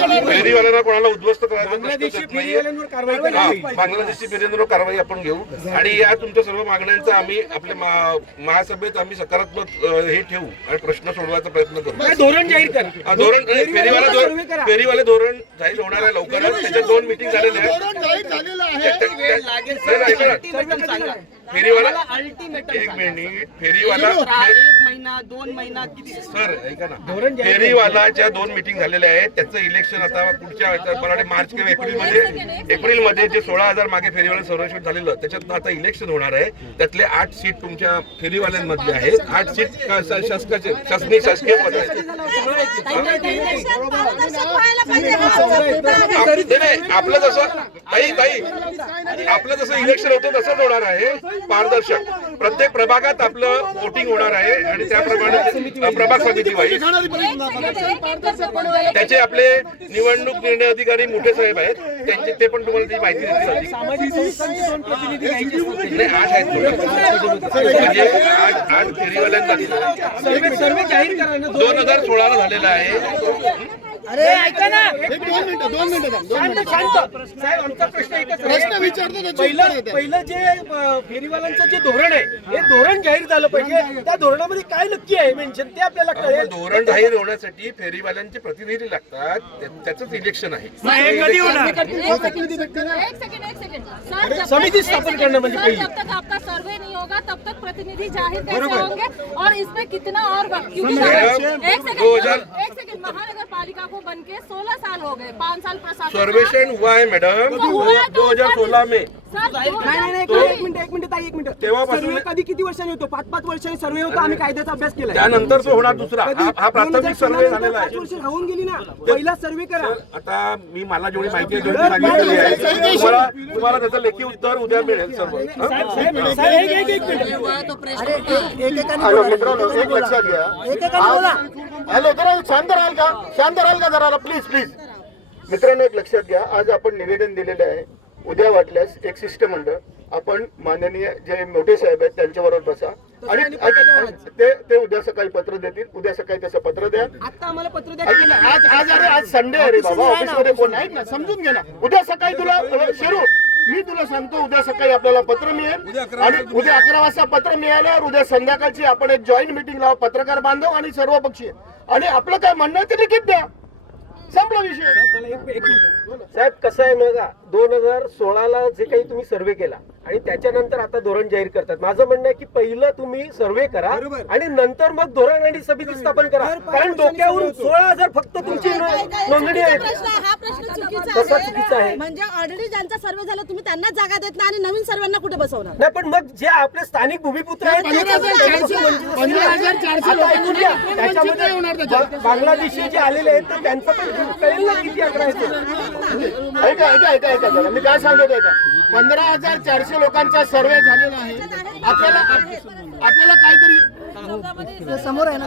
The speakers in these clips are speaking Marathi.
फेरीवाल्यांना कोणाला उद्ध्वस्त करायचं बांगलादेशी फेरीवाल्यांवर कारवाई आपण घेऊ आणि या तुमच्या सर्व मागण्यांचा आम्ही आपल्या महासभेत आम्ही सकारात्मक हे ठेवू आणि प्रश्न सोडवायचा प्रयत्न करू. धोरण जाहीर करा. धोरण फेरीवाले धोरण जाहीर होणार आहे लवकरच. त्याच्यात 2 मीटिंग झालेल्या आहेत. फेरीवाला एक मिनिट फेरीवाला 1 महिना 2 महिना किती सर ऐका ना, फेरीवालाच्या 2 मीटिंग झालेल्या आहेत. त्याचं इलेक्शन आता पुढच्या मार्च किंवा एप्रिलमध्ये जे 16,000 मागे फेरीवाला सर्वेक्षण झालेलं त्याच्यात आता इलेक्शन होणार आहे. त्यातले 8 सीट तुमच्या फेरीवाल्यांमधले आहेत. 8 सीट शासकीय पद आहेत. आपलं जसं आपलं जसं इलेक्शन होतं तसंच होणार आहे. पारदर्शक प्रत्येक प्रभागात आपलं वोटिंग होणार आहे आणि त्याप्रमाणे प्रभाग समिती वाईज त्याचे आपले निवडणूक निर्णय अधिकारी मोठे साहेब आहेत. त्यांचे ते पण तुम्हाला ती माहिती देतील. 8 आहेत म्हणजे 8 फेरीवाल्यांना 2016 झालेला आहे. अरे ऐका ना, 2 मिनिटं साहेब, आमचा प्रश्न एकच आहे. पहिलं जे फेरीवाल्यांचं जे धोरण आहे हे धोरण जाहीर झालं पाहिजे. त्या धोरणामध्ये काय नक्की आहे मेन्शन ते आपल्याला कळेल. धोरण जाहीर होण्यासाठी फेरीवाल्यांचे प्रतिनिधी लागतात. त्याचंच इलेक्शन आहे. समिती स्थापन करणं म्हणजे जब तक आपका सर्वे नहीं होगा तब तक प्रतिनिधि जाहिर कैसे होंगे और इसमें कितना और वक्त, क्योंकि एक सेकंड महानगर पालिका को बनके 16 साल हो गए, 5 साल प्रशासन सर्वेक्षण हुआ है मैडम 2016 में. एक मिनिट तेव्हापासून कधी किती वर्षांनी होतो? 5-5 वर्षांनी सर्वे होतो. आम्ही कायद्याचा अभ्यास केला. त्यानंतर तो होणार दुसरा. हा प्राथमिक सर्वे झालेला 5 आहे. वर्ष राहून गेली ना. पहिला सर्वे करा. आता मला जेवढी माहिती आहे जेवढी सांगितलेली आहे तुम्हाला त्याचं लेखी उत्तर उद्या मिळेल सर्व. मित्रांनो एक लक्षात घ्या. हॅलो जरा शांत राहाल का जरा प्लीज मित्रांनो एक लक्षात घ्या. आज आपण निवेदन दिलेलं आहे. उद्या वाटल्यास एक शिष्टमंडळ आपण माननीय जे मोठे साहेब आहेत त्यांच्याबरोबर बसा आणि ते उद्या सकाळी पत्र देतील. उद्या सकाळी तसं पत्र द्या. आता आम्हाला पत्र द्या. आज संडे आहे रे बाबा, ऑफिसमध्ये कोण नाही ना, समजून घे ना. उद्या सकाळी तुला शिरू मी तुला सांगतो उद्या सकाळी आपल्याला पत्र मिळेल आणि उद्या 11 वाजता पत्र मिळाल्यावर उद्या संध्याकाळची आपण एक जॉईंट मिटिंग लावा, पत्रकार बांधव आणि सर्व पक्षीय, आणि आपलं काय म्हणणं आहे ते लिखित द्या. संपला विषय. साहेब कसं आहे बघा, 2016ला जे काही तुम्ही सर्वे केला आणि त्याच्यानंतर आता धोरण जाहीर करतात. माझं म्हणणं आहे की पहिलं तुम्ही सर्वे करा आणि नंतर मग धोरण आणि समिती स्थापन करा. कारण डोक्यावरून 16,000 फक्त तुमची नोंदणी आहे. हा प्रश्न चुकीचा आहे. म्हणजे ऑलरेडी ज्यांचा सर्वे झाला तुम्ही त्यांनाच जागा देत नाही आणि नवीन सर्वांना कुठे बसवणार? नाही पण मग जे आपले स्थानिक भूमिपुत्र आहेत त्याच्यामध्ये बांगलादेशी जे आलेले आहेत तर त्यांचं पण कळेल ना किती आकडा आहे. ऐका मी काय सांगतो ऐका. 15,400 लोकांचा सर्वे झालेला आहे. आपल्याला काहीतरी समोर आहे ना,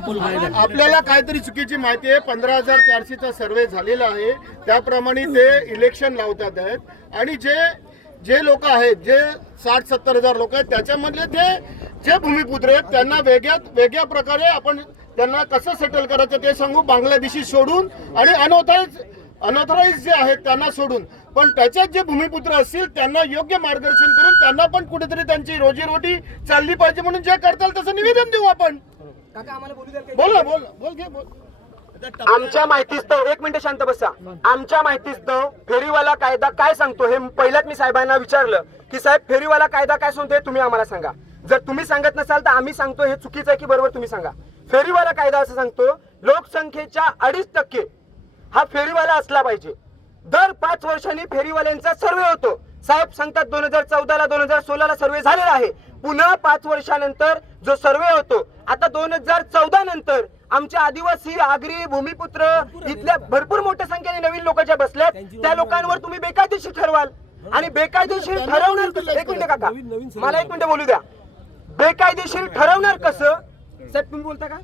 आपल्याला काहीतरी चुकीची माहिती आहे. 15,400चा सर्वे झालेला आहे. त्याप्रमाणे ते इलेक्शन लावतात आहेत आणि जे लोक आहेत जे 60-70 हजार लोक आहेत त्याच्यामधले ते जे भूमिपुत्र आहेत त्यांना वेगळ्या प्रकारे आपण त्यांना कसं सेटल करायचं ते सांगू. बांगलादेशी सोडून आणि अनऑथराइज जे आहेत त्यांना सोडून, पण त्याच्यात जे भूमिपुत्र असतील त्यांना योग्य मार्गदर्शन करून त्यांना पण कुठेतरी त्यांची रोजीरोटी चालली पाहिजे म्हणून जे करताल तसं निवेदन देऊ आपण. बोल. आमच्या माहितीस्तव 1 मिनिट शांत बसा. आमच्या माहितीस्तव फेरीवाला कायदा काय सांगतो हे पहिल्याच मी साहेबांना विचारलं की साहेब फेरीवाला कायदा काय सांगतोय तुम्ही आम्हाला सांगा. जर तुम्ही सांगत नसाल तर आम्ही सांगतो हे चुकीचं आहे की बरोबर तुम्ही सांगा. फेरीवाला कायदा असं सांगतो लोकसंख्येच्या 2.5% हा फेरीवाला असला पाहिजे. दर 5 वर्षांनी फेरीवाल्यांचा सर्वे होतो. साहेब सांगतात 2014ला 2016ला सर्वे झालेला आहे. पुन्हा 5 वर्षानंतर जो सर्वे होतो आता 2014 नंतर आमच्या आदिवासी आगरी भूमिपुत्र इथल्या भरपूर मोठ्या संख्येने नवीन लोक ज्या बसल्यात त्या लोकांवर तुम्ही बेकायदेशीर ठरवाल आणि बेकायदेशीर ठरवणार कसं? 1 मिनिट काका मला 1 मिनिट बोलू द्या. बेकायदेशीर ठरवणार कसं साहेब तुम्ही बोलता का?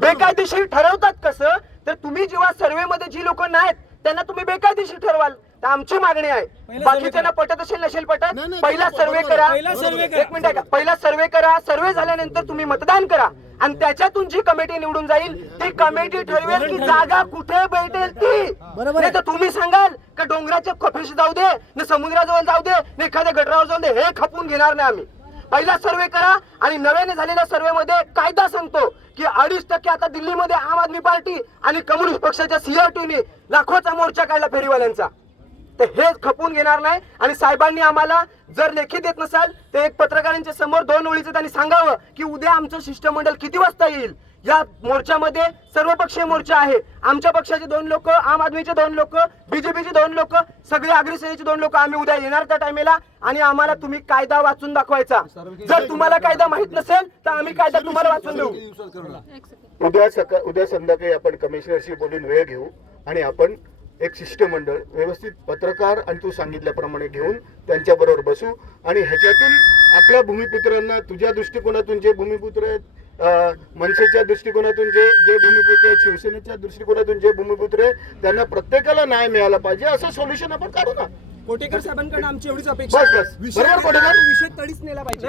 बेकायदेशीर ठरवतात कसं तर तुम्ही जेव्हा सर्वे मध्ये जी लोक नाहीत त्यांना तुम्ही बेकायदेशीर ठरवाल. तर आमची मागणी आहे बाकीच्यांना पटत असेल नसेल पटत पहिला सर्वे करा एक मिनिट ऐका पहिला सर्वे करा सर्वे झाल्यानंतर तुम्ही मतदान करा आणि त्याच्यातून जी कमिटी निवडून जाईल ती कमिटी ठरवेल की जागा कुठे भेटेल ती नाही तर तुम्ही सांगाल का डोंगराच्या कफेशी जाऊ दे ना समुद्राजवळ जाऊ दे ना एखाद्या गटरावर जाऊ दे हे खपून घेणार नाही आम्ही पहिला सर्वे करा आणि नव्याने झालेल्या सर्वे मध्ये कायदा सांगतो की 2.5% आता दिल्लीमध्ये आम आदमी पार्टी आणि कम्युनिस्ट पक्षाच्या सीआरटीने लाखोचा मोर्चा काढला फेरीवाल्यांचा तर हे खपून घेणार नाही आणि साहेबांनी आम्हाला जर लेखी देत नसाल तर एक पत्रकारांच्या समोर 2 ओळीचं त्यांनी सांगावं की उद्या आमचं शिष्टमंडळ किती वाजता येईल या मोर्चामध्ये सर्वपक्षीय मोर्चा आहे आमच्या पक्षाचे 2 लोक आम आदमीचे 2 लोक बीजेपीचे 2 लोक सगळे अग्रसेनेचे 2 लोक आम्ही उद्या येणार त्या टाइमेला आणि आम्हाला तुम्ही कायदा वाचून दाखवायचा जर तुम्हाला कायदा माहित नसेल तर आम्ही कायदा तुम्हाला वाचून देऊ उद्या संध्याकाळी आपण कमिशनरशी बोलून वेळ घेऊ आणि आपण एक शिष्टमंडळ व्यवस्थित पत्रकार आणि तू सांगितल्याप्रमाणे घेऊन त्यांच्या बरोबर बसू आणि ह्याच्यातून आपल्या भूमिपुत्रांना तुझ्या दृष्टिकोनातून जे भूमिपुत्र आहेत मनसेच्या दृष्टिकोनातून जे भूमिपुत्र आहेत शिवसेनेच्या दृष्टिकोनातून जे भूमिपुत्र आहेत त्यांना प्रत्येकाला न्याय मिळाला पाहिजे असं सोल्युशन आपण काढू ना कोटेकर साहेबांकडे आमची एवढीच अपेक्षा बस बरोबर कोटेकर विषय तडीच नेला पाहिजे